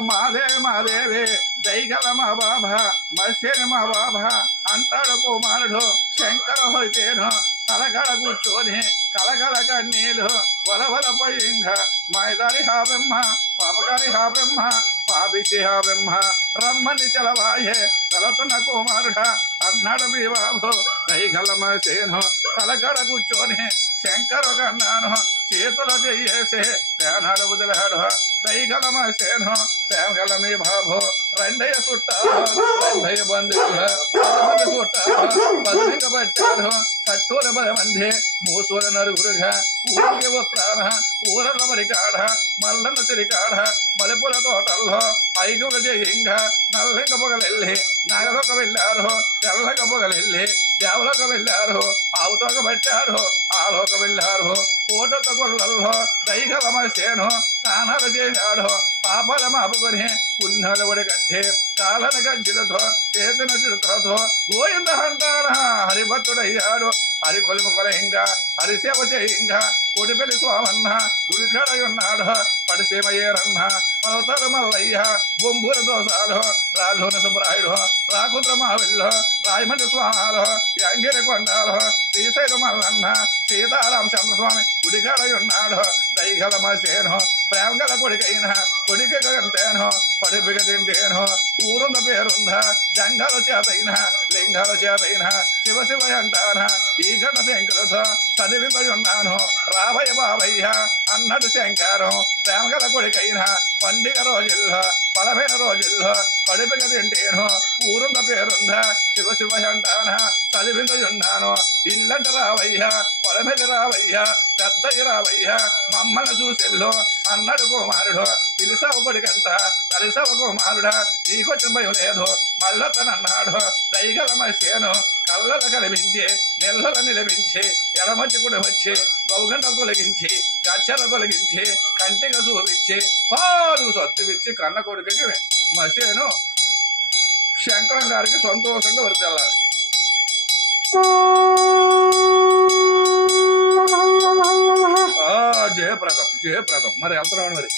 మాదేవి దైగల మా బాబా మత్స్యని మా బాబా అంటాడు కుమారుడు శంకర హోతేను తలగడ కూర్చొని కలగల కన్నీలు వలవలపై ఇంక మైదారి హా బ్రహ్మ పాపకారి హా బ్రహ్మ పాపిసి హా బ్రహ్మ రమ్మని సెలవాయే తలతున్న కుమారుడ అన్నాడు మీ బాబు దైగల మత్స్యను తలగడ కూర్చొని శంకరు కన్నాను చేతుల చెయ్యేసే ప్రాణాలు వదిలాడు దైగల మత్స్యను ప్రేమగల మీ బాబు రెండయ్య చుట్టారు రెండయ్య బంధువులు 10 మంది చుట్టారు 10 పట్టారు కట్టూల 10 మంది మూసూల నరుగురుగా ఊరికి వస్తాన ఊరల మరికాడ మల్లన్న సిరికాడ మలుపుల తోటల్లో ఐగుల జయంగా నల్లింగ పొగలెళ్ళి నగలొక వెళ్ళారు తెల్లక పొగలెళ్ళి దేవులకు వెళ్ళారు ఆవుతోక పట్టారు ఆలోక వెళ్ళారు కోటొక గొల్లల్లో దైగల మత్స్యను స్నానాలు చేశాడు పాపాల మాపుకొని పుణ్యాలు ఒడి కట్టి కాలన గజ్జలతో చేతన చిరుతలతో గోయింద అంటారా హరిభక్తుడయ్యాడు హరి కొలుము కొలహింగా హరిసేవ చేయంగా కొడిపెల్లి స్వామన్న గుడికాడై ఉన్నాడు పడిసేమయ్యారన్న పర్వతాలు మల్లయ్య బొంబూర దోసాలు రాళ్ళున సుబ్రాయుడు రాకుద్ర మావిల్లు రాయమండ్రి స్వామాలు యాంగిరి కొండాలు శ్రీశైల మల్లన్న సీతారామచంద్రస్వామి గుడికాడై ఉన్నాడు దైగల మత్స్యను ప్రేమగల కొడుకైన కొడుక కంటేను పడిపిక తింటేను ఊరుంద పేరుందా జంగాల చేతైన లింగాల చేతైన శివ శివ అంటాన ఈ గణ శంకరుతో చదివించున్నాను రాబయ్య బాబయ్య అన్నడు శంకరం ప్రేమగల కొడుకైన పండుగ రోజుల్లో పలమైన రోజుల్లో కడుపుక తింటేను ఊరుంద పేరుందా శివ శివ అంటాన చదివించున్నాను ఇల్లంట రావయ్య పొలమెల్లి రావయ్య పెద్దయ్య రావయ్య మమ్మల్ని చూసెల్లో అన్నాడు కుమారుడు పిలిసావు కొడుకంట కలిసావు కుమారుడా నీకొచ్చిన భయం లేదు మల్లతనన్నాడు దైగల మత్స్యను కళ్ళల కనిపించి నెల్లల నిలబించి ఎడమచ్చి కూడా వచ్చి గౌగంట తొలగించి గచ్చల తొలగించి కంటిగా చూపించి పాలు సత్తువిచ్చి కన్న కొడుకుకి మత్స్యను శంకరం గారికి సంతోషంగా వరిదెల్లాలి. జయప్రదం మరి వెళ్తున్నాను మరి.